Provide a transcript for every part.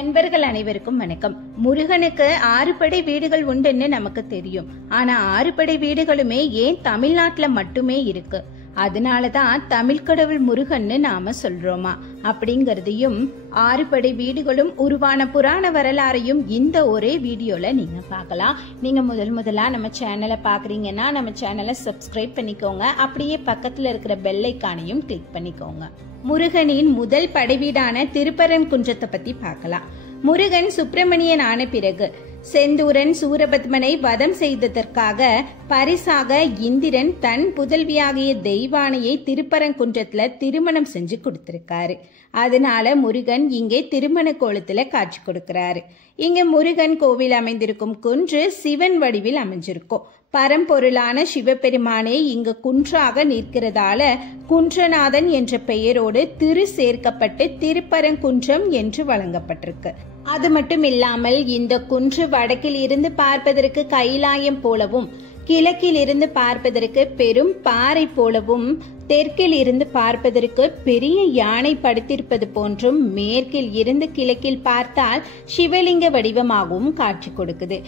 நண்பர்கள் அனைவருக்கும் வணக்கம். முருகனுக்கு 6 படை வீடுகள் உண்டுன்னு நமக்கு தெரியும். ஆனா 6 படை வீடுகளுமே ஏன் தமிழ்நாட்டுல மட்டுமே இருக்கு? அதனாலதான் தமிழ் கடவுள் முருகன்னு நாம சொல்றோமா அப்படிங்கறதையும் 6 படை வீடுகளும் உருவான புராண வரலாறையும் இந்த ஒரே வீடியோல நீங்க பார்க்கலாம். நீங்க முதலா நம்ம சேனலை பாக்குறீங்கன்னா நம்ம சேனலை சப்ஸ்கிரைப் பண்ணிக்கோங்க. அப்படியே பக்கத்துல இருக்கிற பெல் ஐகானையும் கிளிக் பண்ணிக்கோங்க. முருகனின் முதல் படைவீடான திருப்பரங்குன்றத்தை பத்தி பார்க்கலாம். முருகன் சுப்பிரமணியன் ஆன பிறகு செந்தூரன் சூரபத்மனை வதம் செய்ததற்காக பரிசாக இந்திரன் தன் புதல்வியாகிய தெய்வானையை திருப்பரங்குன்றத்துல திருமணம் செஞ்சு கொடுத்திருக்காரு. அதனால முருகன் இங்கே திருமண கோலத்துல காட்சி கொடுக்கிறாரு. இங்க முருகன் கோவில் அமைந்திருக்கும் குன்று சிவன் வடிவில் அமைஞ்சிருக்கும். பரம்பொருளான சிவபெருமானே இங்கு குன்றாக நிற்கிறதால குன்றநாதன் என்ற பெயரோடு திரு சேர்க்கப்பட்டு திருப்பரங்குன்றம் என்று வழங்கப்பட்டிருக்கு. அது மட்டும் இல்லாமல் இந்த குன்று வடக்கில் இருந்து பார்ப்பதற்கு கைலாயம் போலவும், கிழக்கில் இருந்து பார்ப்பதற்கு பெரும் பாறை போலவும், தெற்கில் இருந்து பார்ப்பதற்கு பெரிய யானை படுத்திருப்பது போன்றும், மேற்கில் இருந்து கிழக்கில் பார்த்தால் சிவலிங்க வடிவமாகவும் காட்சி கொடுக்குது.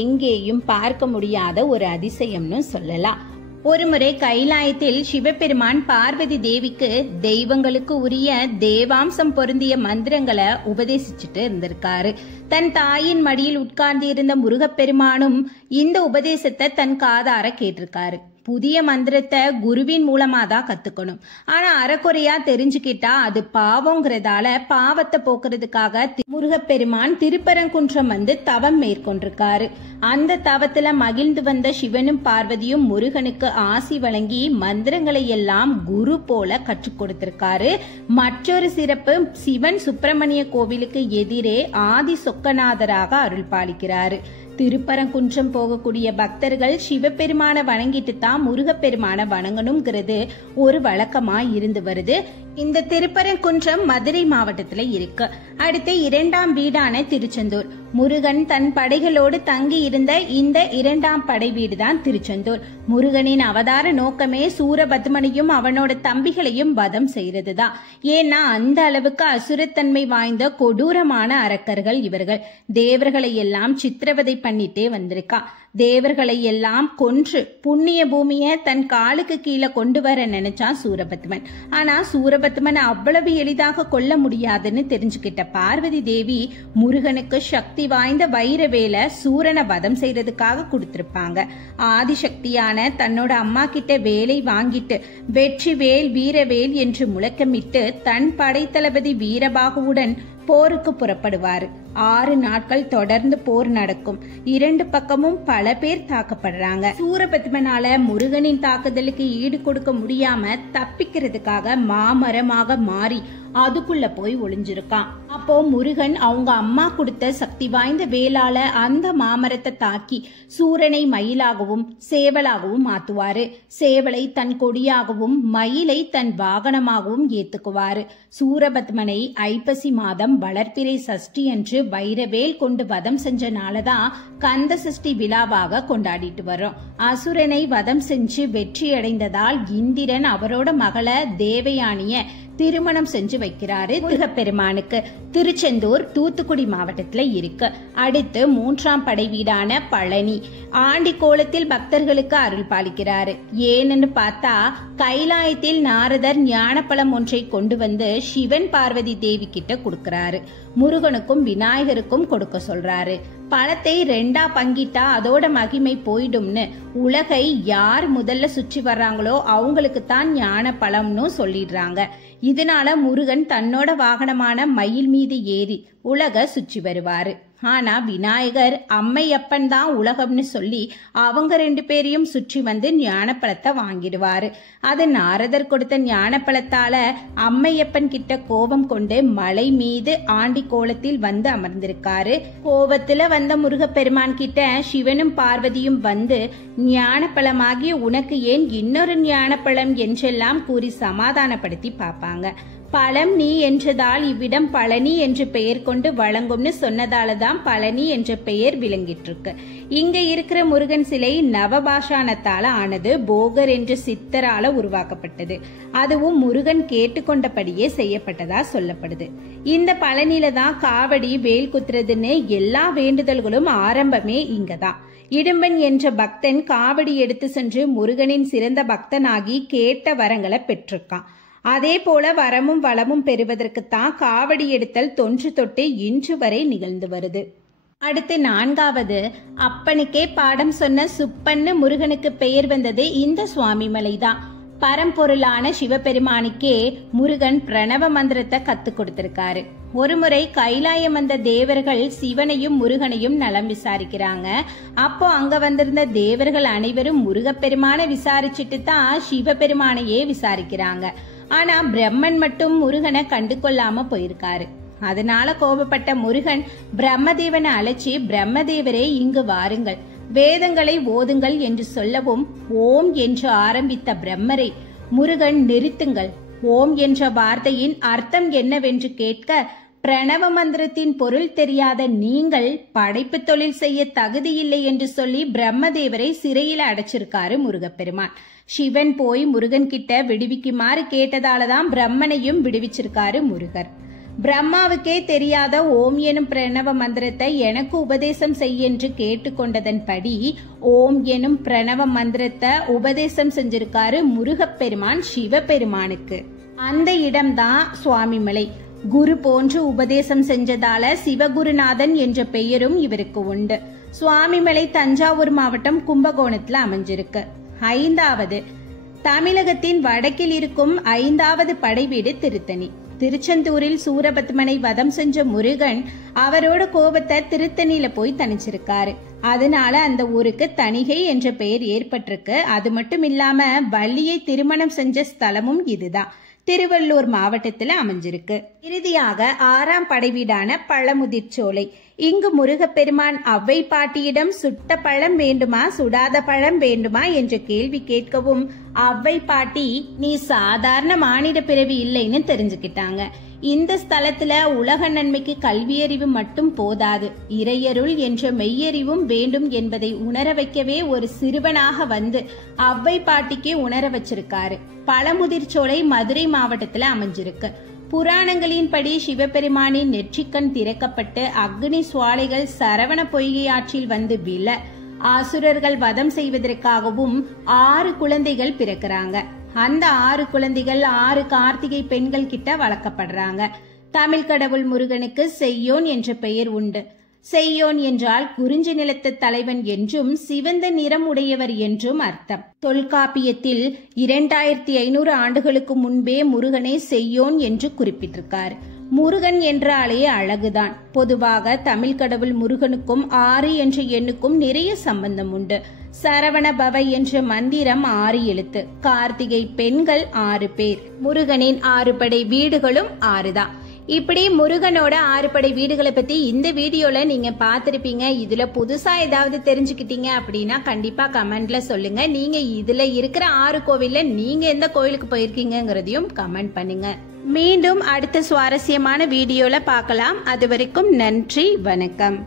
எங்கேயும் பார்க்க முடியாத ஒரு அதிசயம்னு சொல்லலாம். ஒருமுறை கைலாயத்தில் சிவபெருமான் பார்வதி தேவிக்கு தெய்வங்களுக்கு உரிய தேவாம்சம் பொருந்திய மந்திரங்களை உபதேசிச்சுட்டு இருந்திருக்காரு. தன் தாயின் மடியில் உட்கார்ந்து இருந்த முருகப்பெருமானும் இந்த உபதேசத்தை தன் காதார கேட்டிருக்காரு. புதிய மந்திரத்தை குருவின் மூலமா தான் கத்துக்கணும். ஆனா அறக்குறையா தெரிஞ்சுக்கிட்டா அது பாவங்கிறதால பாவத்தை போக்குறதுக்காக முருகப்பெருமான் திருப்பரங்குன்றம் வந்து தவம் மேற்கொண்டிருக்காரு. அந்த தவத்துல மகிழ்ந்து வந்த சிவனும் பார்வதியும் முருகனுக்கு ஆசி வழங்கி மந்திரங்களை எல்லாம் குரு போல கற்றுக் கொடுத்திருக்காரு. மற்றொரு சிறப்பு, சிவன் சுப்பிரமணிய கோவிலுக்கு எதிரே ஆதி சொக்கநாதராக அருள் பாலிக்கிறாரு. திருப்பரங்குன்றம் போகக்கூடிய பக்தர்கள் சிவபெருமான வணங்கிட்டு தான் முருகப்பெருமான வணங்கணுங்கிறது ஒரு வழக்கமா இருந்து வருது. இந்த திருப்பரங்குன்றம் மதுரை மாவட்டத்துல இருக்கு. அடுத்து 2ஆம் வீடான திருச்செந்தூர். முருகன் தன் படைகளோடு தங்கி இருந்த இந்த 2ஆம் படை வீடுதான் திருச்செந்தூர். முருகனின் அவதார நோக்கமே சூரபத்மனையும் அவனோட தம்பிகளையும் வதம் செய்யறதுதான். ஏன்னா அந்த அளவுக்கு அசுரத்தன்மை வாய்ந்த கொடூரமான அரக்கர்கள் இவர்கள். தேவர்களை எல்லாம் சித்திரவதை பண்ணிட்டே வந்திருக்கா. தேவர்களை எல்லாம் கொன்று புண்ணிய பூமிய தன் காலுக்கு கீழே கொண்டு வர நினைச்சான் சூரபத்மன். ஆனா சூரபத்மன் அவ்வளவு எளிதாக கொல்ல முடியாதுன்னு தெரிஞ்சுக்கிட்ட பார்வதி தேவி முருகனுக்கு சக்தி வாய்ந்த வைரவேலை சூரனை வதம் செய்யறதுக்காக கொடுத்திருப்பாங்க. ஆதிசக்தியான தன்னோட அம்மா கிட்ட வேலை வாங்கிட்டு வெற்றிவேல் வீரவேல் என்று முழக்கமிட்டு தன் படைத்தளபதி வீரபாகுவுடன் போருக்கு புறப்படுவாரு. 6 நாட்கள் தொடர்ந்து போர் நடக்கும். 2 பக்கமும் பல பேர் தாக்கப்படுறாங்க. சூரபத்மனால முருகனின் தாக்குதலுக்கு ஈடு கொடுக்க முடியாம தப்பிக்கிறதுக்காக மாமரமாக மாறி அதுக்குள்ள போய் ஒளிஞ்சிருக்கான். அப்போ முருகன் அவங்க அம்மா கொடுத்த சக்தி வாய்ந்த வேளால அந்த மாமரத்தை தாக்கி சூரனை மயிலாகவும் சேவலாகவும் மாத்துவாரு. சேவலை தன் கொடியாகவும் மயிலை தன் வாகனமாகவும் ஏத்துக்குவாரு. சூரபத்மனை ஐப்பசி மாதம் வளர்ப்பிறை சஷ்டி என்று வைரவேல் கொண்டு வதம் செஞ்சனாலதான் கந்த சஷ்டி விழாவாக கொண்டாடிட்டு வரோம். அசுரனை வதம் செஞ்சு வெற்றி அடைந்ததால் இந்திரன் அவரோட மகளை தேவயானிய திருமணம் செஞ்சு வைக்கிறாரு முருகப்பெருமானுக்கு. திருச்செந்தூர் தூத்துக்குடி மாவட்டத்துல இருக்கு. அடுத்து 3ஆம் படை வீடான பழனி ஆண்டி கோலத்தில் பக்தர்களுக்கு அருள் பாலிக்கிறாரு. ஏன்னு பார்த்தா கைலாயத்தில் நாரதர் ஞானப்பழம் ஒன்றை கொண்டு வந்து சிவன் பார்வதி தேவி கிட்ட கொடுக்கிறாரு. முருகனுக்கும் விநாயகருக்கும் கொடுக்க சொல்றாரு. பழத்தை 2ஆ பங்கிட்டா அதோட மகிமை போயிடும்னு உலகை யார் முதல்ல சுற்றி வர்றாங்களோ அவங்களுக்கு தான் ஞான பழம்னு சொல்லிடுறாங்க. இதனால முருகன் தன்னோட வாகனமான மயில் மீது ஏறி உலக சுற்றி வருவாரு. ஆனா விநாயகர் அம்மையப்பன் தான் உலகம்னு சொல்லி அவங்க 2 பேரையும் சுற்றி வந்து ஞானப்பழத்தை வாங்கிடுவாரு. அது நாரதர் கொடுத்த ஞானப்பழத்தால அம்மையப்பன் கிட்ட கோபம் கொண்டு மலை மீது ஆண்டி கோலத்தில் வந்து அமர்ந்திருக்காரு. கோபத்துல வந்த முருகப்பெருமான் கிட்ட சிவனும் பார்வதியும் வந்து ஞானப்பழமாகிய உனக்கு ஏன் இன்னொரு ஞானப்பழம் என்றெல்லாம் கூறி சமாதானப்படுத்தி பார்ப்பாங்க. பழம் நீ என்றதால் இவ்விடம் பழனி என்று பெயர் கொண்டு வழங்கும்னு சொன்னதாலதான் பழனி என்ற பெயர் விளங்கிட்டு இருக்கு. இங்க இருக்கிற முருகன் சிலை நவபாஷாணத்தால ஆனது. போகர் என்ற சித்தரால உருவாக்கப்பட்டது. அதுவும் முருகன் கேட்டுக்கொண்டபடியே செய்யப்பட்டதா சொல்லப்படுது. இந்த பழனியில தான் காவடி வேல் குத்துறதுன்னு எல்லா வேண்டுதல்களும் ஆரம்பமே இங்கதான். இடும்பன் என்ற பக்தன் காவடி எடுத்து சென்று முருகனின் சிறந்த பக்தனாகி கேட்ட வரங்களை பெற்றிருக்கான். அதே போல வரமும் வளமும் பெறுவதற்குத்தான் காவடி எடுத்தல் தொன்று தொட்டு இன்று வரை நிகழ்ந்து வருது. அடுத்து 4வது, அப்பனுக்கே பாடம் சொன்ன சுப்பன்னு முருகனுக்கு பெயர் வந்தது இந்த சுவாமிமலை தான். பரம்பொருளான சிவபெருமானுக்கே முருகன் பிரணவ மந்திரத்தை கத்து கொடுத்திருக்காரு. ஒருமுறை கைலாயம் வந்த தேவர்கள் சிவனையும் முருகனையும் நலம் விசாரிக்கிறாங்க. அப்போ அங்க வந்திருந்த தேவர்கள் அனைவரும் முருகப்பெருமான விசாரிச்சுட்டு தான் சிவபெருமானையே விசாரிக்கிறாங்க. ஆனா பிரம்மன் மட்டும் முருகனை கண்டு கொள்ளாம போயிருக்காரு. அதனால கோபப்பட்ட முருகன் பிரம்மதேவனை அழைச்சி, பிரம்மதேவரே இங்கு வாருங்கள், வேதங்களை ஓதுங்கள் என்று சொல்லவும், ஓம் என்று ஆரம்பித்த பிரம்மரை முருகன் நிறுத்துங்கள், ஓம் என்ற வார்த்தையின் அர்த்தம் என்னவென்று கேட்க, பிரணவ மந்திரத்தின் பொருள் தெரியாத நீங்கள் படைப்பு தொழில் செய்ய தகுதியில்லை என்று சொல்லி பிரம்மதேவரை சிறையில் அடைச்சிருக்காரு முருகப்பெருமான். சிவன் போய் முருகன் கிட்ட விடுவிக்குமாறு கேட்டதாலதான் பிரம்மனையும் விடுவிச்சிருக்காரு முருகர். பிரம்மாவுக்கே தெரியாத ஓம் எனும் பிரணவ மந்திரத்தை எனக்கு உபதேசம் செய்யென்று கேட்டுக்கொண்டதன்படி ஓம் எனும் பிரணவ மந்திரத்தை உபதேசம் செஞ்சிருக்காரு முருகப்பெருமான் சிவபெருமானுக்கு. அந்த இடம்தான் சுவாமிமலை. குரு போன்று உபதேசம் செஞ்சதால சிவகுருநாதன் என்ற பெயரும் இவருக்கு உண்டு. சுவாமிமலை தஞ்சாவூர் மாவட்டம் கும்பகோணத்துல அமைஞ்சிருக்கு. 5வது, தமிழகத்தின் வடக்கில் இருக்கும் 5வது படைவீடு திருத்தணி. திருச்செந்தூரில் சூரபத்மனை வதம் செஞ்ச முருகன் அவரோட கோபத்தை திருத்தணியில போய் தணிச்சிருக்காரு. அதனால அந்த ஊருக்கு தணிகை என்ற பெயர் ஏற்பட்டிருக்கு. அது மட்டும் இல்லாம வள்ளியை திருமணம் செஞ்ச ஸ்தலமும் இதுதான். திருவள்ளூர் மாவட்டத்தில் அமைஞ்சிருக்கு. இறுதியாக 6ஆம் படைவீடான பழமுதிர்ச்சோலை. இங்கு முருகப்பெருமான் அவ்வை பாட்டியிடம் சுட்ட பழம் வேண்டுமா சுடாத பழம் வேண்டுமா என்ற கேள்வி கேட்கவும், அவ்வை பாட்டி நீ சாதாரண மானிட பிறவி இல்லைன்னு தெரிஞ்சுக்கிட்டாங்க. இந்த ஸ்தலத்துல உலக நன்மைக்கு கல்வியறிவு மட்டும் போதாது, இறையருள் என்ற மெய்யறிவும் வேண்டும் என்பதை உணர வைக்கவே ஒரு சிறுவனாக வந்து அவ்வை பாட்டிக்கு உணர வச்சிருக்காரு. பழமுதிர்ச்சோலை மதுரை மாவட்டத்துல அமைஞ்சிருக்கு. புராணங்களின்படி சிவபெருமானின் நெற்றிக்கண் திறக்கப்பட்டு அக்னி சுவாலைகள் சரவண பொய்கை ஆற்றில் வந்து விழ ஆசுரர்கள் வதம் செய்வதற்காகவும் 6 குழந்தைகள் பிறக்கிறாங்க. அந்த 6 குழந்தைகள் 6 கார்த்திகை பெண்கள் கிட்ட வளர்க்கப்படுறாங்க. தமிழ் கடவுள் முருகனுக்கு செய்யோன் என்ற பெயர் உண்டு. செய்யோன் என்றால் குறிஞ்சி நிலத்து தலைவன் என்றும் சிவந்த நிறம் உடையவர் என்றும் அர்த்தம். தொல்காப்பியத்தில் 2500 ஆண்டுகளுக்கு முன்பே முருகனை செய்யோன் என்று குறிப்பிட்டிருக்கார். முருகன் என்றாலே அழகுதான். பொதுவாக தமிழ் கடவுள் முருகனுக்கும் 6 என்ற எண்ணுக்கும் நிறைய சம்பந்தம் உண்டு. சரவண பவ என்ற மந்திரம் 6 எழுத்து. கார்த்திகை பெண்கள் 6 பேர். முருகனின் 6 படை வீடுகளும் 6 தான். இப்படி முருகனோட 6 படை வீடுகளை பத்தி இந்த வீடியோல நீங்க பாத்திருப்பீங்க. இதுல புதுசா ஏதாவது தெரிஞ்சுக்கிட்டீங்க அப்படின்னா கண்டிப்பா கமெண்ட்ல சொல்லுங்க. நீங்க இதுல இருக்கிற 6 கோவில்ல நீங்க எந்த கோவிலுக்கு போயிருக்கீங்கிறதையும் கமெண்ட் பண்ணுங்க. மீண்டும் அடுத்த சுவாரஸ்யமான வீடியோல பார்க்கலாம். அது வரைக்கும் நன்றி, வணக்கம்.